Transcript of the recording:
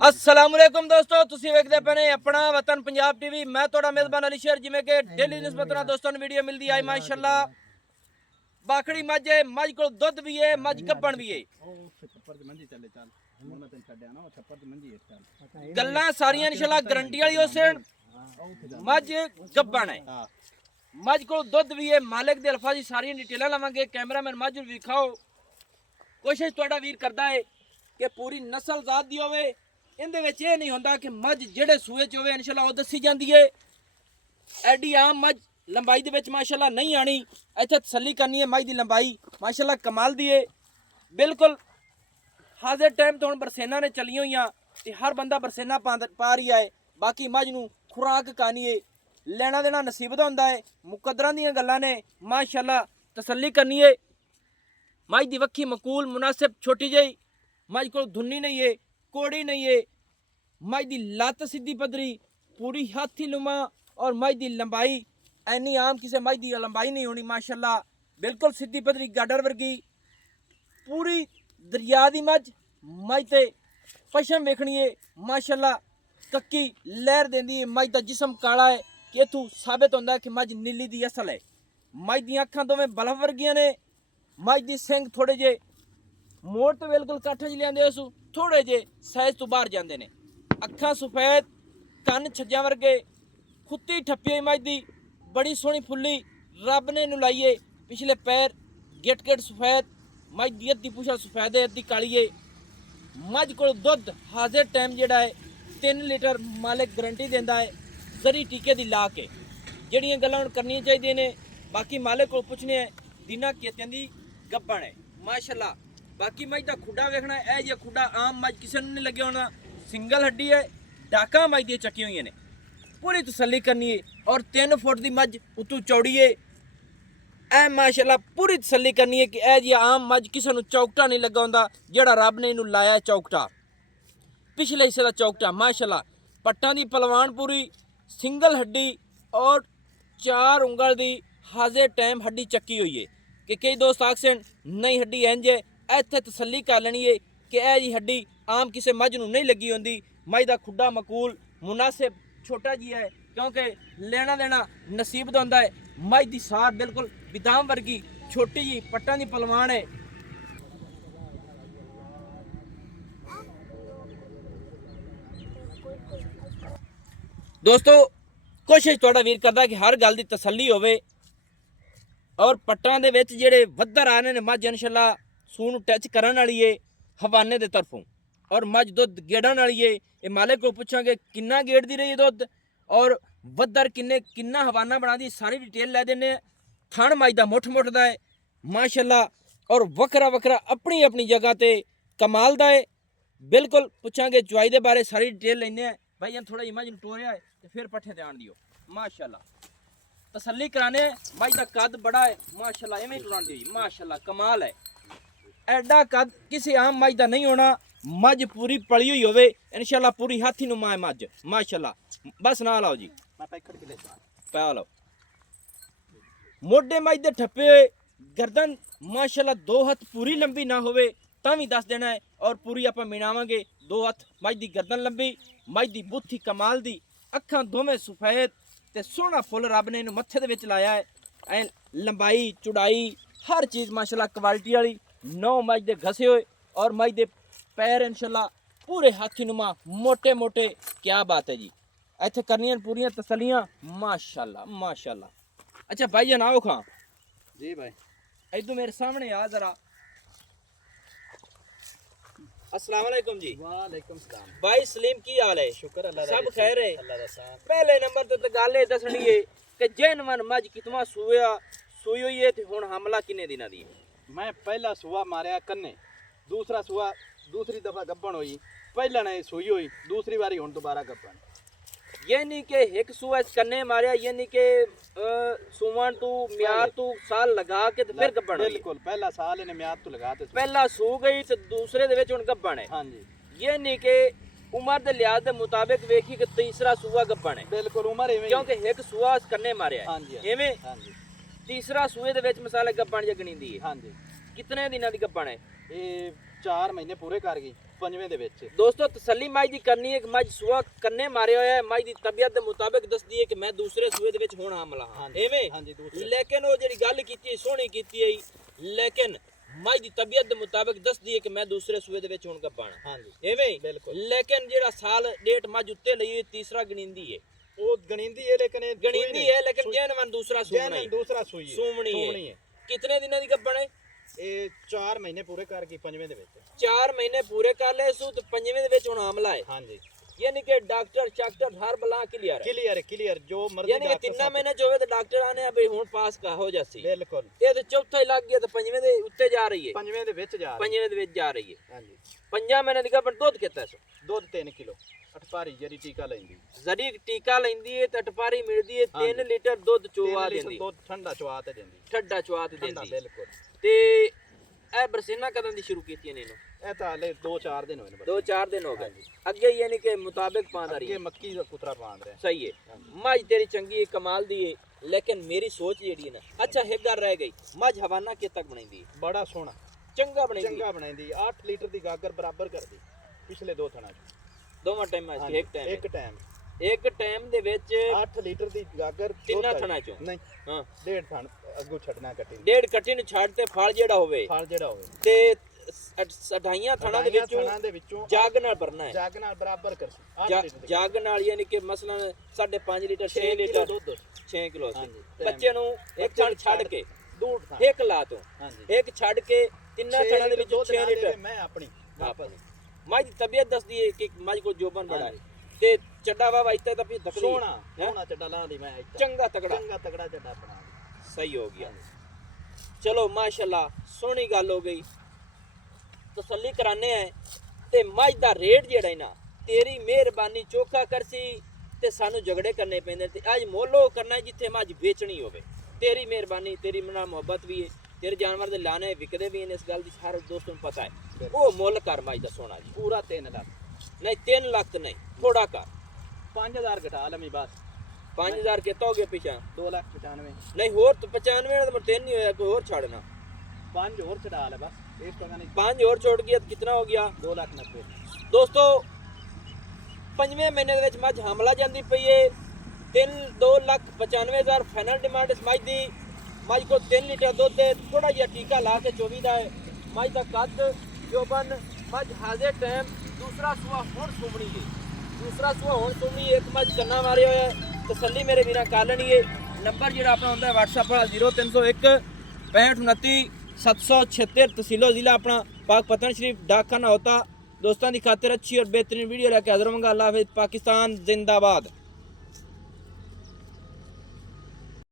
अस्सलामुअलैकुम दोस्तों, तुसी वेखदे पे ने अपना वतन पंजाब टीवी। मैं थोड़ा मेजबान अली शेर। जिमें कि डेली निस्बत नाल दोस्तों वीडियो मिलती आई माशाअल्लाह। बाखड़ी मज है, मज को दुध भी है, मज गब्बन भी है। गल्लां सारियां इंशाअल्लाह गारंटी वाली होसन। मज गब्बन है, मज को दुध भी है। मालिक दे अल्फाजी सारियां डिटेलां लवांगे। कैमरामैन मज विखाओ। कोशिश तुहाडा वीर करदा है कि पूरी नस्ल ज़ात दी होवे। इहदे विच ये नहीं होंदा कि मज जेड़े सूए च होवे इंशाअल्लाह वो दसी जांदी है। एडी आम मज लंबाई दे विच माशाअल्लाह नहीं आनी। इत्थे तसल्ली करनी है। मज दी लंबाई माशाअल्लाह कमाल दी है। बिल्कुल हाजिर टाइम तो हुण बरसेना ने चली होईयां ते हर बंदा बरसेना पा रही है। बाकी मज नूं खुराक कानी है, लेना देना नसीब दा हुंदा है। मुकद्दरां दीयां गल्लां ने माशाअल्लाह तसल्ली करनी है। मज दी वक्खी मकूल मुनासिब छोटी जही। मज को धुन्नी नहीं है, कोड़ी नहीं है। मज दी लत्त सीधी पदरी पूरी हाथी लुमा और मज दी लंबाई ऐनी आम किसी मज दी लंबाई नहीं होनी माशाअल्लाह। बिल्कुल सीधी पदरी गाडर वर्गी पूरी दरिया दी मज। मज ते पशम वेखनी है माशाअल्लाह, कक्की लहर देंदी है। मज दा जिस्म काला है कि इथों साबित होंदा है कि मज नीली दी असल है। मज दी अखां दोवें बल्ब वर्गियां ने। मज दी सिंग थोड़े जे मोड़ तो बिल्कुल काठा च लियांदे उस थोड़े जे साइज तो बाहर जांदे ने। अखां सफेद, कन्न छज्जां वर्गे, खुत्ती ठप्पी होई मज दी बड़ी सोहनी फुल्ली रब ने इनू लाई है। पिछले पैर गिट गिट सफेद। मज दी अद्धी पुछा सफेद है, अद्धी काली है। मज को दुध हाजिर टाइम जेड़ा है 3 लीटर मालिक गारंटी देंदा है जरी टीके दी ला के। जड़ियां गल्लां हुण करनियां चाहिए ने। बाकी मालिक को पुछने है दिना केतियां दी गब्बन है माशाअल्लाह। बाकी मज का खुडा वेखना है। यह खुडा आम मज किसी ने नहीं लगे होना। सिंगल हड्डी है, डाका मज दी चकी हुई ने। पूरी तसल्ली करनी है और 3 फुट की मज उतू चौड़ी है। ऐ माशाअल्लाह पूरी तसल्ली करनी है कि ऐ जी आम मज किसी को चौकटा नहीं लगा होंदा जेड़ा रब ने इनू लाया चौकटा। पिछले हिस्से का चौकटा माशाअल्लाह। पट्टां दी पलवान पूरी सिंगल हड्डी और 4 उंगल दी हाजिर टाइम हड्डी चक्की हुई है। कि कई दोस्त आखसन नई हड्डी इंज है। इत्थे तसल्ली कर लेनी है कि यह जी हड्डी आम किसी मज नूं नहीं लगी होंदी। मज का खुडा मकूल मुनासिब छोटा जी है क्योंकि लेना देना नसीब दा हुंदा है। मज की सार बिल्कुल बिदाम वर्गी छोटी जी पट्टां दी पलवान है। दोस्तों कोशिश तुहाडा वीर करदा कि हर गल दी तसल्ली होवे और पट्टां दे विच जेड़े वद्धर आ रहे ने मज इंशाअल्लाह सूह नूं टच करन वाली है हवाने दे तरफों। और मज दुध गेड़न वाली है। ये मालिक को पुछांगे किन्ना गेड़दी रही दुध और वद्धर किन्ना हवाना बनादी सारी डिटेल लै देने। थण मज दा मुठ मुठ दा है माशाअल्लाह और वखरा वखरा अपनी अपनी जगह ते कमाल दा है। बिल्कुल पुछांगे चुआई दे बारे सारी डिटेल लैने हैं। भाई थोड़ा जी मज नूं टोरिया है तो फिर पट्ठे ते आण दिओ माशाअल्लाह। तसल्ली कराने मज का कद बड़ा है माशाअल्लाह। इवें टुरान दी माशाअल्लाह कमाल है। एडा कद किसी आम मज का नहीं होना। मज पूरी पली हुई होवे इंशाअल्लाह पूरी हाथी नुमा है मज माशाअल्लाह। बस ना लाओ जी पै लो। मोढे मज दे ठप्पे गर्दन माशाअल्लाह 2 हथ पूरी लंबी ना होवे तां भी दस देना है और पूरी आपां मिनावांगे 2 हथ। मज दी गर्दन लंबी, मज दी बुत्थी कमाल दी, अखां दोवें सफेद ते सोहना फुल रब ने इनू मत्थे दे विच लाया है। ऐ लंबाई चौड़ाई हर चीज़ माशाअल्लाह क्वालिटी वाली। 9 मज दे घसे हुए और मज दे पैर इंशाअल्लाह पूरे हाथी नुमा मोटे मोटे। क्या बात है जी। इत्थे करनियां पूरियां तसलियां माशाअल्लाह माशाअल्लाह। अच्छा भाई जान आओ खां जी भाई। इधर मेरे सामने आ जरा। अस्सलाम वालेकुम जी। वालेकुम सलाम भाई सलीम की हाल है? शुक्र अल्लाह सब खैर है? अल्लाह दा साथ। पहले नंबर तो गल ये दसनी है कि जैनवन मज कितवा सूई हुई है ते हुण हमला किन्ने दिनां दी है? मैं पहला सुआ मारिया कन्ने, दूसरा सुआ दूसरी दफा गब्बन हुई, पहला ने सुई हुई, दूसरी बारी हुण दोबारा गब्बन। यानी कि एक सुआ इस कन्ने मारिया यानी कि सुवन तू म्यार तू साल लगा के ते फिर गब्बन हुई। बिल्कुल पहला साल इन्हें म्यार तू लगा ते पहला सू गई ते दूसरे दे विच हुण गब्बन है। हां जी। यानी कि उम्र दे लिहाज दे मुताबिक वेखी कि तीसरा सुआ गब्बन है। बिल्कुल उम्र इवें क्योंकि एक सुआ इस कन्ने मारिया हां जी इवें। हां जी। तीसरा सूए दे विच मिसाल गब्बन जगनी दी है। हां जी। कितने दिनां दी गब्बन है? ये 4 महीने पूरे कर गई। ਪੰਜਵੇਂ ਦੇ ਵਿੱਚ ਦੋਸਤੋ ਤਸੱਲੀ ਮੱਝ ਦੀ ਕਰਨੀ ਹੈ ਕਿ ਮੱਝ ਸੂਆ ਕੰਨੇ ਮਾਰਿਆ ਹੋਇਆ ਹੈ, ਮੱਝ ਦੀ ਤਬੀਅਤ ਦੇ ਮੁਤਾਬਿਕ ਦੱਸਦੀ ਹੈ ਕਿ ਮੈਂ ਦੂਸਰੇ ਸੂਏ ਦੇ ਵਿੱਚ ਹੁਣ ਹਮਲਾ ਹਾਂ ਐਵੇਂ ਹਾਂਜੀ ਦੂਸਰੇ ਲੇਕਿਨ ਉਹ ਜਿਹੜੀ ਗੱਲ ਕੀਤੀ ਸੋਹਣੀ ਕੀਤੀ ਹੈ ਲੇਕਿਨ ਮੱਝ ਦੀ ਤਬੀਅਤ ਦੇ ਮੁਤਾਬਿਕ ਦੱਸਦੀ ਹੈ ਕਿ ਮੈਂ ਦੂਸਰੇ ਸੂਏ ਦੇ ਵਿੱਚ ਹੁਣ ਗੱਭਾਣਾ ਹਾਂਜੀ ਐਵੇਂ ਬਿਲਕੁਲ ਲੇਕਿਨ ਜਿਹੜਾ ਸਾਲ ਡੇਟ ਮੱਝ ਉੱਤੇ ਲਈ ਹੋਈ ਤੀਸਰਾ ਗਣਿੰਦੀ ਹੈ ਉਹ ਗਣਿੰਦੀ ਹੈ ਲੇਕਿਨ ਇਹ ਗਣਿੰਦੀ ਹੈ ਲੇਕਿਨ ਜੈਨਵਨ ਦੂਸਰਾ ਸੂਮਣਾ ਹੈ ਦੂਸਰਾ ਸੂਈ ਸੂਮਣੀ ਹੈ ਕਿਤਨੇ ਦਿਨਾਂ ਦੀ ਗੱਭਣ ਹੈ ਇਹ 4 ਮਹੀਨੇ ਪੂਰੇ ਕਰ ਗਈ ਪੰਜਵੇਂ ਦੇ ਵਿੱਚ 4 ਮਹੀਨੇ ਪੂਰੇ ਕਰ ਲਏ ਸੂ ਤੇ ਪੰਜਵੇਂ ਦੇ ਵਿੱਚ ਹੁਣ ਹਮਲਾ ਹੈ ਹਾਂਜੀ ਯਾਨੀ ਕਿ ਡਾਕਟਰ ਚਾਕਟਰ ਹਰ ਬਲਾ ਕਲੀਅਰ ਹੈ ਕਲੀਅਰ ਜੋ ਮਰਜ਼ੀ ਯਾਨੀ ਕਿ 3 ਮਹੀਨੇ ਚ ਹੋਵੇ ਤੇ ਡਾਕਟਰ ਆਨੇ ਆ ਬਈ ਹੁਣ ਪਾਸ ਕਾ ਹੋ ਜਾਸੀ ਬਿਲਕੁਲ ਇਹ ਤੇ ਚੌਥਾ ਹੀ ਲੱਗ ਗਿਆ ਤੇ ਪੰਜਵੇਂ ਦੇ ਉੱਤੇ ਜਾ ਰਹੀ ਹੈ ਪੰਜਵੇਂ ਦੇ ਵਿੱਚ ਜਾ ਪੰਜਵੇਂ ਦੇ ਵਿੱਚ ਜਾ ਰਹੀ ਹੈ ਹਾਂਜੀ 5 ਮਹੀਨੇ ਦੀ ਗੱਭਣ ਦੁੱਧ ਕਿਤਾ ਸੋ ਦੁੱਧ 3 ਕਿਲੋ ਅਟਪਾਰੀ ਜਿਹੜੀ ਟੀਕਾ ਲੈਂਦੀ ਜ਼ਰੀ ਟੀਕਾ ਲੈਂਦੀ ਹੈ ਤੇ ਅਟਪਾਰੀ ਮਿਲਦੀ ਹੈ 3 ਲੀਟਰ ਦੁੱਧ ਚੋਆ ਦਿੰਦੀ ਦੁੱਧ ਠੰਡਾ ਚਵਾ ਤੇ ਦਿੰਦੀ ਠੱਡਾ ਚਵਾ ਤੇ ਠੰਡਾ ਦਿੰਦੀ ਬਿਲਕੁਲ ਤੇ ਇਹ ਬਰਸੀਨਾ ਕਦੋਂ ਦੀ ਸ਼ੁਰੂ ਕੀਤੀ ਨੇ ਇਹਨੂੰ ਇਹ ਤਾਂ ਹਲੇ 2-4 ਦਿਨ ਹੋਏ ਨੇ 2-4 ਦਿਨ ਹੋ ਗਏ ਅੱਗੇ ਯਾਨੀ ਕਿ ਮੁਤਾਬਿਕ ਪਾਉਂਦਾ ਰਹੀ ਅੱਗੇ ਮੱਕੀ ਦਾ ਕੁਤਰਾ ਪਾਉਂਦ ਰਿਹਾ ਸਹੀ ਹੈ ਮੱਝ ਤੇਰੀ ਚੰਗੀ ਹੈ ਕਮਾਲ ਦੀ ਹੈ ਲੇਕਿਨ ਮੇਰੀ ਸੋਚ ਜਿਹੜੀ ਹੈ ਨਾ ਅੱਛਾ ਇੱਕ ਗੱਲ ਰਹਿ ਗਈ ਮੱਝ ਹਵਾਨਾ ਕਿ ਤੱਕ ਬਣਾਈਦੀ ਹੈ ਬੜਾ ਸੋਹਣਾ ਚੰਗਾ ਬਣਾਈਦੀ ਚੰਗਾ ਬਣਾਈਦੀ 8 ਲੀਟਰ ਦੀ ਗਾਗਰ ਬਰਾਬਰ ਕਰਦੀ ਪਿਛਲੇ 2 ਥਣਾ ਚ ਦੋਵਾਂ ਟਾਈਮਾਂ 'ਚ ਇੱਕ ਟਾਈਮ ਦੇ ਵਿੱਚ 8 ਲੀਟਰ ਦੀ ਗਾਗਰ ਤਿੰਨਾਂ ਥਣਾ ਚੋਂ ਨਹੀਂ ਹਾਂ ਡੇਢ ਥਣ ਅੱਗੋਂ ਛੱਡਣਾ ਕੱਟੀ ਡੇਢ ਕੱਟੀ ਨੂੰ ਛੱਡ ਤੇ ਫਲ ਜਿਹੜਾ ਹੋਵੇ ਫਲ ਜਿਹੜਾ ਹੋਵੇ ਤੇ ਅਢਾਈਆਂ ਥਣਾ ਦੇ ਵਿੱਚੋਂ ਜੱਗ ਨਾਲ ਭਰਨਾ ਹੈ ਜੱਗ ਨਾਲ ਬਰਾਬਰ ਕਰਸੀ ਜੱਗ ਨਾਲ ਯਾਨੀ ਕਿ ਮਸਲਨ 5.5 ਲੀਟਰ 6 ਲੀਟਰ ਦੁੱਧ 6 ਕਿਲੋ ਬੱਚੇ ਨੂੰ ਇੱਕ ਥਣ ਛੱਡ ਕੇ ਦੂੜ ਥਣ ਇੱਕ ਲਾ ਤੋਂ ਹਾਂਜੀ ਇੱਕ ਛੱਡ ਕੇ ਤਿੰਨਾਂ ਥਣਾਂ ਦੇ ਵਿੱਚੋਂ 6 ਲੀਟਰ ਮੈਂ ਆਪਣੀ ਵਾਪਸ ਮੱਝ ਦੀ ਤਬੀਅਤ ਦੱਸਦੀ ਹੈ ਕਿ ਮੱਝ ਕੋ ਜੋਬਨ ਬੜਾ ਹੈ ਤੇ ਚੱਡਾ ਵਾ ਇੱਥੇ ਤਾਂ ਫਿਰ ਧਕੜੀ ਸੋਹਣਾ ਚੱਡਾ ਲਾਉਂਦੀ ਮੈਂ ਚੰਗਾ ਤਗੜਾ ਚੱਡਾ ਬਣਾ ਸਹੀ ਹੋ ਗਿਆ ਚਲੋ ਮਾਸ਼ਾਅੱਲਾ ਸੋਹਣੀ ਗੱਲ ਹੋ ਗਈ ਤਸੱਲੀ ਕਰਾਨੇ ਆ ਤੇ ਮੱਝ ਦਾ ਰੇਟ ਜਿਹੜਾ ਹੈ ਨਾ ਤੇਰੀ ਮਿਹਰਬਾਨੀ ਚੋਖਾ ਕਰਸੀ ਤੇ ਸਾਨੂੰ ਝਗੜੇ ਕਰਨੇ ਪੈਂਦੇ ਤੇ ਅੱਜ ਮੋਲੋ ਕਰਨਾ ਜਿੱਥੇ ਮੱਝ ਵੇਚਣੀ ਹੋਵੇ ਤੇਰੀ ਮਿਹਰਬਾਨੀ ਤੇਰੀ ਨਾਲ ਮੁਹੱਬਤ ਵੀ ਹੈ ਤੇਰੇ ਜਾਨਵਰ ਦੇ ਲਾਣੇ ਵਿਕਦੇ ਵੀ ਨੇ ਇਸ ਗੱਲ ਦੀ ਹਰ ਦੋਸਤ ਨੂੰ ਪਤਾ ਹੈ ਉਹ ਮੁੱਲ ਕਰ ਮੱਝ ਦਾ ਸੋਨਾ ਜੀ ਪੂਰਾ 3 ਲੱਖ ਨਹੀਂ 3 ਲੱਖ ਨਹੀਂ ਥੋੜਾ ਕਰ 5000 ਘਟਾ ਲਵੀਂ ਬਸ 5000 ਕਿਤਾ ਹੋ ਗਿਆ ਪਿਛਾ 2,95,000 ਨਹੀਂ ਹੋਰ 95 ਦਾ ਤਾਂ 3 नहीं ਹੋਇਆ ਕੋਈ ਹੋਰ ਛੱਡਣਾ 5 ਹੋਰ ਚੜਾ ਲੈ ਬਸ ਇਸ ਪਤਾ ਨਹੀਂ 5 ਹੋਰ ਛੋੜ ਗਿਆ ਕਿੰਨਾ ਹੋ ਗਿਆ 2,90,000 ਦੋਸਤੋ 5ਵੇਂ ਮਹੀਨੇ ਦੇ ਵਿੱਚ ਮੱਝ ਹਮਲਾ ਜਾਂਦੀ ਪਈ ਏ 2,95,000 ਫਾਈਨਲ ਡਿਮਾਂਡ ਇਸ ਮੱਝ ਦੀ ਮੱਝ ਕੋ 3 ਲੀਟਰ ਦੁੱਧ ਦੇ ਥੋੜਾ ਜਿਹਾ ਟੀਕਾ ਲਾ ਕੇ 24 ਦਾ ਹੈ ਮੱਝ ਦਾ ਕੱਦ ਜੋਬਨ ਮੱਝ ਹਾਜ਼ਰ ਟਾਈਮ ਦੂਸਰਾ ਸੂਆ ਹੁਣ ਸੁਮਣੀ ਹੈ ਇੱਕ ਮੱਝ ਕੰਨਾ ਮਾਰਿਆ ਹੋਇਆ ਹੈ ਤਸੱਲੀ ਮੇਰੇ ਵੀਰਾਂ ਕਰ ਲੈਣੀ ਹੈ ਨੰਬਰ ਜਿਹੜਾ ਆਪਣਾ ਹੁੰਦਾ ਹੈ WhatsApp ਵਾਲਾ 0301 6529 776 तहसीलो जिला अपना पाक पतन शरीफ डाकखाना होता दोस्तों की खातिर अच्छी और बेहतरीन वीडियो लेके हाजिर होंगे अल्लाह हाफिज़ पाकिस्तान जिंदाबाद।